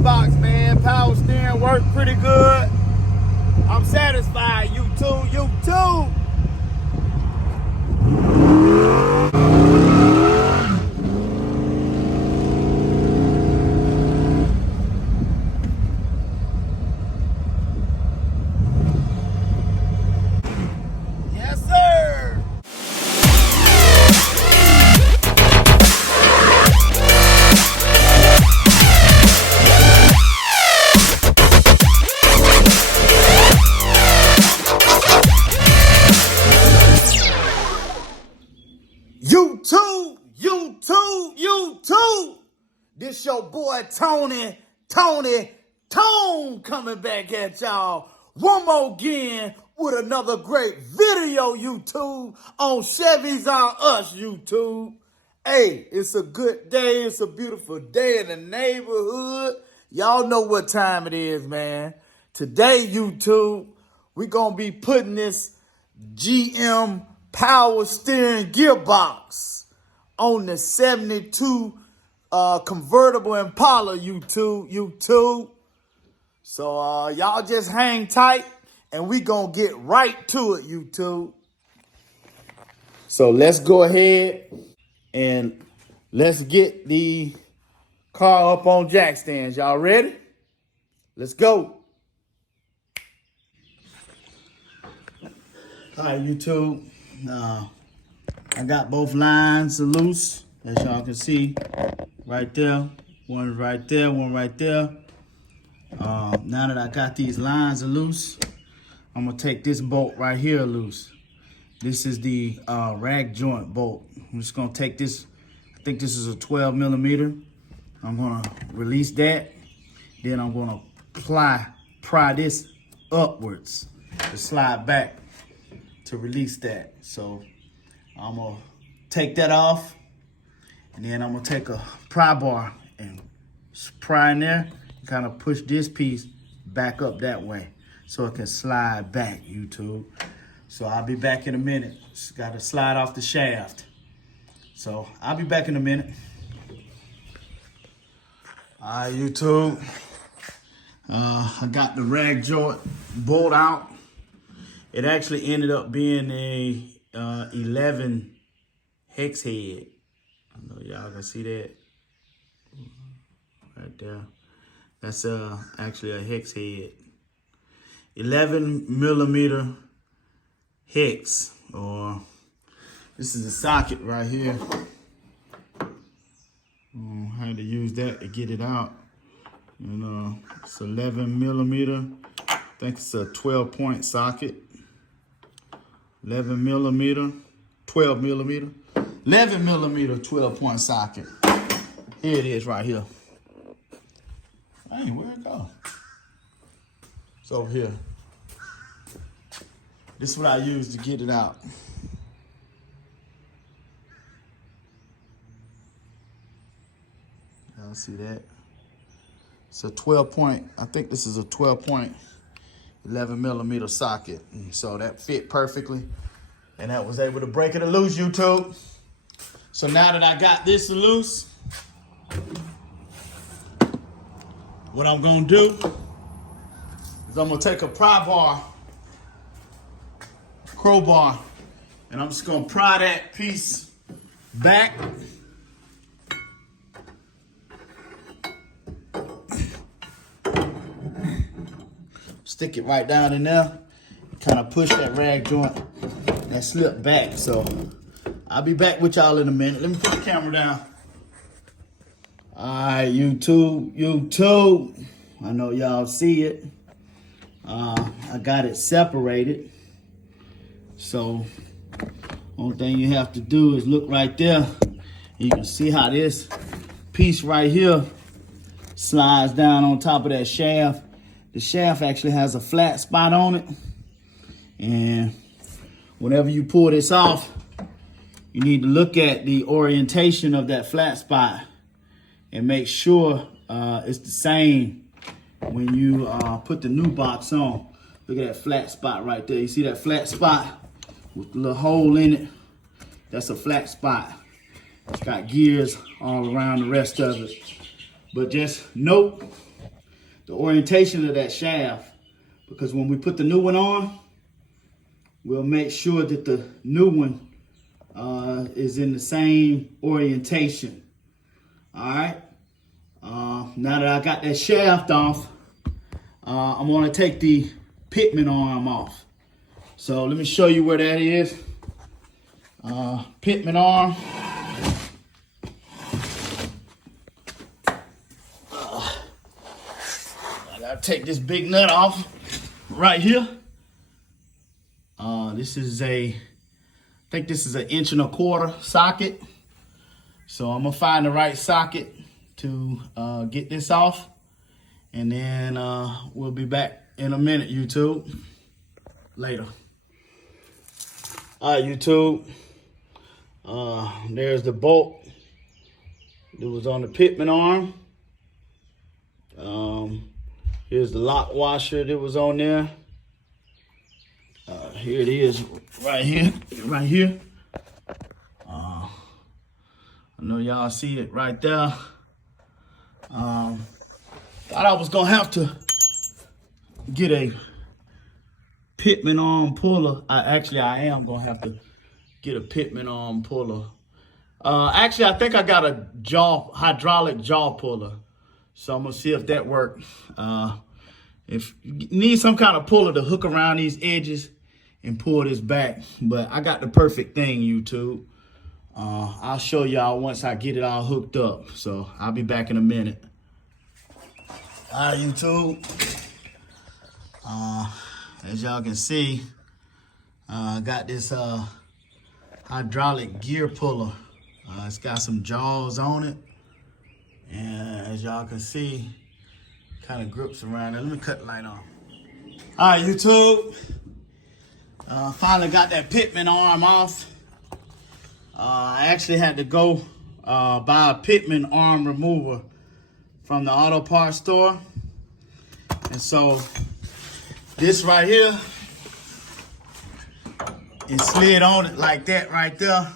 gearbox, man. Power steering worked pretty good. I'm satisfied. You too, you too. Yes, sir. YouTube. This your boy Tone coming back at y'all one more again with another great video, YouTube, on Chevys R Us, YouTube. Hey, it's a good day. It's a beautiful day in the neighborhood. Y'all know what time it is, man. Today, YouTube, we gonna be putting this GM power steering gearbox on the 72 convertible Impala, YouTube. So y'all just hang tight and we gonna get right to it, YouTube. So let's go ahead and let's get the car up on jack stands. Y'all ready? Let's go. All right, YouTube. I got both lines loose, as y'all can see right there. One right there, one right there. Now that I got these lines loose, I'm gonna take this bolt right here loose. This is the rag joint bolt. I'm just gonna take this, I think this is a 12 millimeter. I'm gonna release that. Then I'm gonna pry this upwards to slide back to release that. So I'm gonna take that off, and then I'm gonna take a pry bar and pry in there and kind of push this piece back up that way so it can slide back, YouTube. So I'll be back in a minute. Just gotta slide off the shaft. So I'll be back in a minute. All right, YouTube. I got the rag joint bolt out. It actually ended up being a 11 hex head. I know y'all can see that right there. That's actually a hex head. 11 millimeter hex, or this is a socket right here. I had to use that to get it out. And it's 11 millimeter. I think it's a 12-point socket. 11 millimeter, 12 millimeter, 11 millimeter, 12-point socket. Here it is right here. Hey, where'd it go? It's over here. This is what I use to get it out. Y'all see that? It's a 12-point, I think this is a 12-point 11 millimeter socket. And so that fit perfectly. And that was able to break it loose, YouTube. So now that I got this loose, what I'm gonna do is I'm gonna take a pry bar, crowbar, and I'm just gonna pry that piece back. Stick it right down in there, kind of push that rag joint and slip back. So I'll be back with y'all in a minute. Let me put the camera down. All right, YouTube. I know y'all see it. I got it separated. So only thing you have to do is look right there. You can see how this piece right here slides down on top of that shaft. The shaft actually has a flat spot on it. And whenever you pull this off, you need to look at the orientation of that flat spot and make sure it's the same when you put the new box on. Look at that flat spot right there. You see that flat spot with the little hole in it? That's a flat spot. It's got gears all around the rest of it. But just note the orientation of that shaft, because when we put the new one on, we'll make sure that the new one is in the same orientation. All right. Now that I got that shaft off, I'm going to take the Pitman arm off. So let me show you where that is. Pitman arm. I gotta take this big nut off right here. This is I think this is 1 1/4 inch socket. So I'm gonna find the right socket to get this off, and then we'll be back in a minute, YouTube. Later. All right, YouTube. There's the bolt that was on the Pitman arm. Here's the lock washer that was on there. Here it is, right here, right here. I know y'all see it right there. Thought I was gonna have to get a Pitman arm puller. I am gonna have to get a Pitman arm puller. Actually, I think I got a hydraulic jaw puller. So I'm gonna see if that works. If you need some kind of puller to hook around these edges and pull this back, but I got the perfect thing, YouTube. I'll show y'all once I get it all hooked up. So I'll be back in a minute. All right, YouTube. As y'all can see, I got this hydraulic gear puller. It's got some jaws on it. And as y'all can see, kind of grips around it. Let me cut the light on. All right, YouTube. Finally got that Pitman arm off. I actually had to go buy a Pitman Arm Removal from the auto parts store. And so this right here, it slid on it like that right there.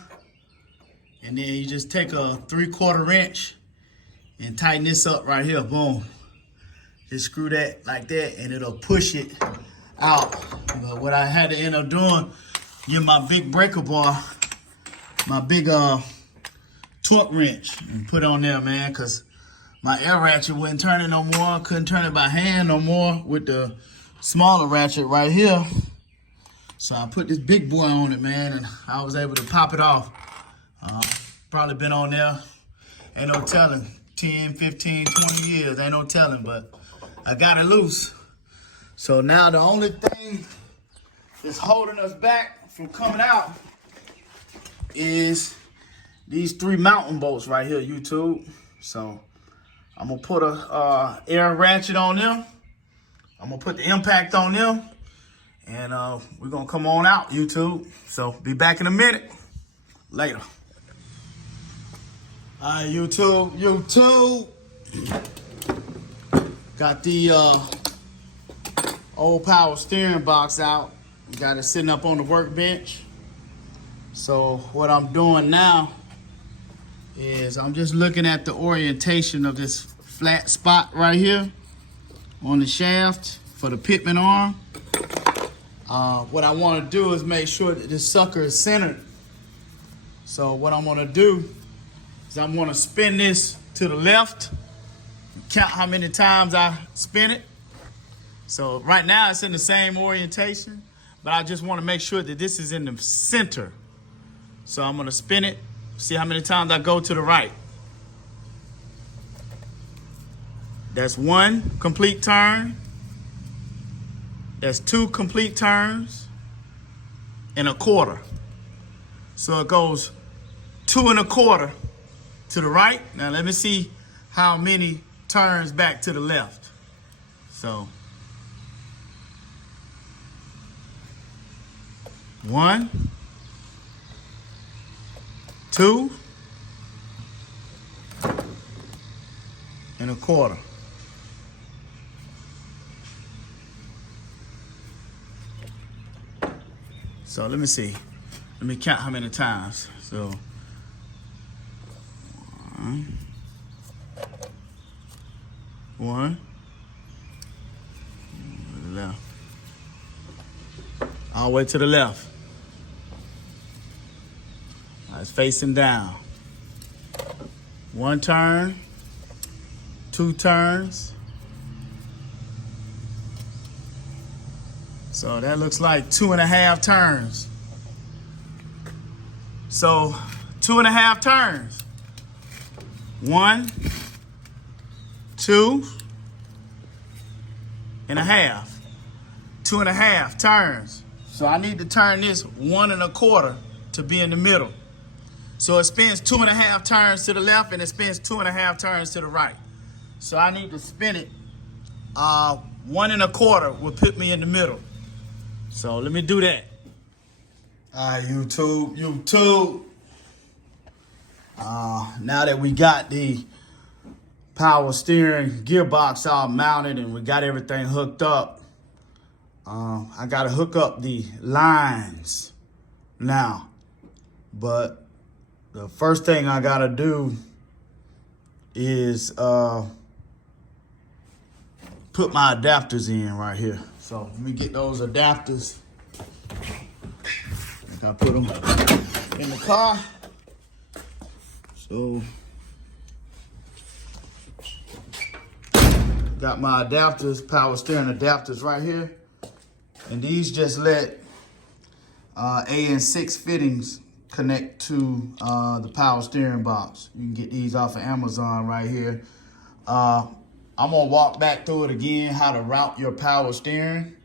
And then you just take a 3/4 wrench and tighten this up right here, boom. Just screw that like that and it'll push it out. But what I had to end up doing, get my big breaker bar, my big torque wrench, and put on there, man, because my air ratchet wasn't turning no more. Couldn't turn it by hand no more with the smaller ratchet right here. So I put this big boy on it, man, and I was able to pop it off. Probably been on there, ain't no telling, 10, 15, 20 years, ain't no telling, but I got it loose. So now the only thing that's holding us back from coming out is these 3 mountain bolts right here, YouTube. So I'm gonna put a air ratchet on them. I'm gonna put the impact on them, and we're gonna come on out, YouTube. So be back in a minute. Later. All right, YouTube. Got the old power steering box out. Got it sitting up on the workbench. So what I'm doing now is I'm just looking at the orientation of this flat spot right here on the shaft for the Pitman arm. What I want to do is make sure that this sucker is centered. So what I'm going to do is I'm going to spin this to the left, count how many times I spin it. So right now it's in the same orientation, but I just want to make sure that this is in the center. So I'm going to spin it, see how many times I go to the right. That's 1 complete turn. That's 2 complete turns and 1/4. So it goes 2 1/4 to the right. Now let me see how many turns back to the left. So 1, 2, and 1/4. So let me see. Let me count how many times. So 1, left. All the way to the left. It's facing down. 1 turn, 2 turns. So that looks like 2.5 turns. So 2.5 turns. 1, 2.5. 2.5 turns. So I need to turn this 1 1/4 to be in the middle. So it spins 2.5 turns to the left and it spins 2.5 turns to the right. So I need to spin it 1 1/4 will put me in the middle. So let me do that. All right, YouTube. Now that we got the power steering gearbox all mounted and we got everything hooked up, I gotta hook up the lines now. But the first thing I gotta do is put my adapters in right here. So let me get those adapters. I think I put them in the car. So got my adapters, power steering adapters right here. And these just let AN6 fittings connect to the power steering box. You can get these off of Amazon right here. I'm gonna walk back through it again, how to route your power steering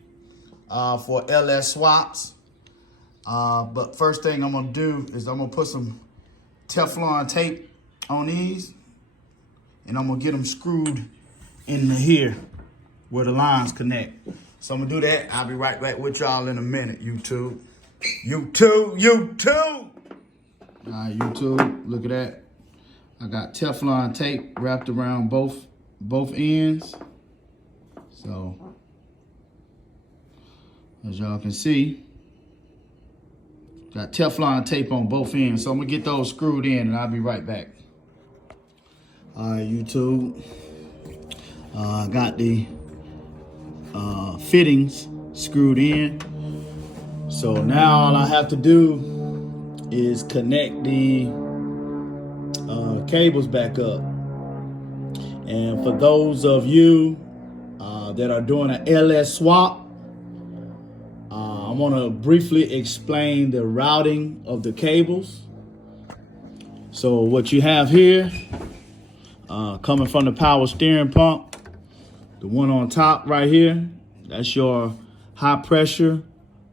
for LS swaps. But first thing I'm gonna do is I'm gonna put some Teflon tape on these and I'm gonna get them screwed into here where the lines connect. So I'm gonna do that. I'll be right back with y'all in a minute, YouTube. YouTube! All right, YouTube, look at that. I got Teflon tape wrapped around both ends. So, as y'all can see, got Teflon tape on both ends. So I'm gonna get those screwed in and I'll be right back. All right, YouTube. I got the fittings screwed in. So now all I have to do is connect the cables back up. And for those of you that are doing an LS swap, I want to briefly explain the routing of the cables. So what you have here, coming from the power steering pump, the one on top right here, that's your high pressure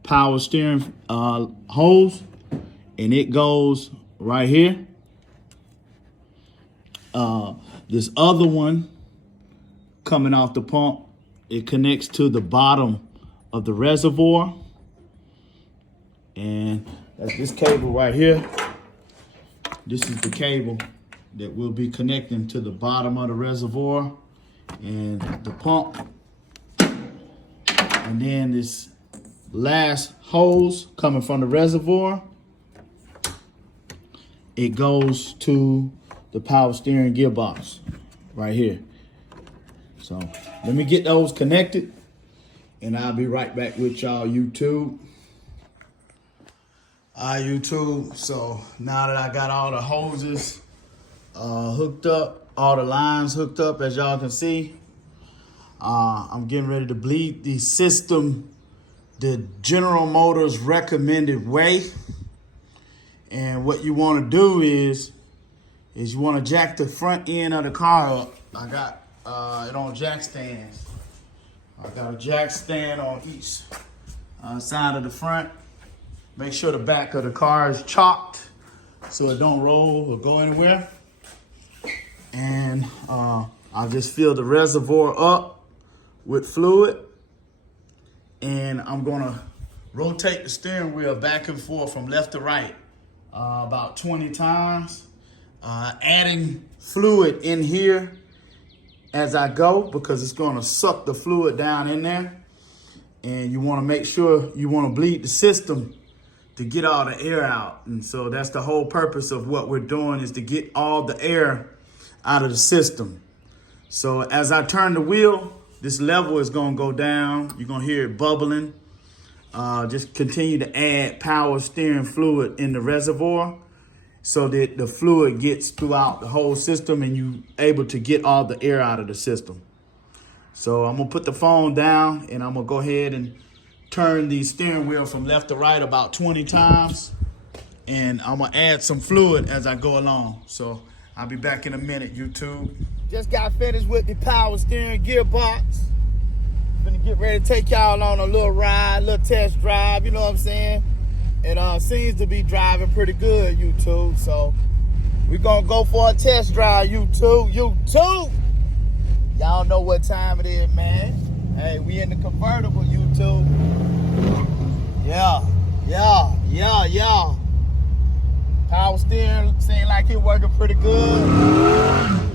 power steering hose, and it goes right here. This other one coming off the pump, it connects to the bottom of the reservoir, and that's this cable right here. This is the cable that will be connecting to the bottom of the reservoir and the pump. And then this last hose coming from the reservoir, it goes to the power steering gearbox right here. So let me get those connected and I'll be right back with y'all, YouTube. All right, YouTube. So now that I got all the hoses hooked up, all the lines hooked up, as y'all can see, I'm getting ready to bleed the system the General Motors recommended way. And what you want to do is you want to jack the front end of the car up. I got it on jack stands. I got a jack stand on each side of the front. Make sure the back of the car is chocked so it don't roll or go anywhere. And I just fill the reservoir up with fluid. And I'm gonna rotate the steering wheel back and forth from left to right about 20 times. Adding fluid in here as I go because it's gonna suck the fluid down in there. And you wanna make sure you wanna bleed the system to get all the air out. And so that's the whole purpose of what we're doing, is to get all the air out of the system. So as I turn the wheel, This level is gonna go down. You're gonna hear it bubbling. Just continue to add power steering fluid in the reservoir so that the fluid gets throughout the whole system and you able to get all the air out of the system. So I'm gonna put the phone down and I'm gonna go ahead and turn the steering wheel from left to right about 20 times. And I'm gonna add some fluid as I go along. So I'll be back in a minute, YouTube. Just got finished with the power steering gearbox. Gonna get ready to take y'all on a little ride, little test drive, you know what I'm saying? It seems to be driving pretty good, YouTube. So we're gonna go for a test drive, YouTube. Y'all know what time it is, man. Hey, we in the convertible, YouTube. Yeah. Power steering seems like it's working pretty good.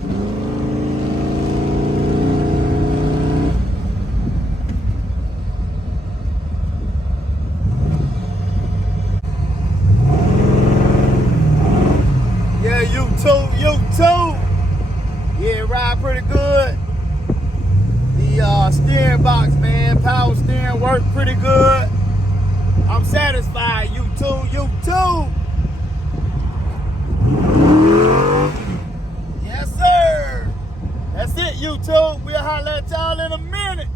YouTube. Yeah, it ride pretty good. The steering box, man, power steering worked pretty good. I'm satisfied, YouTube. Yes, sir. That's it, YouTube. We'll holler at y'all in a minute.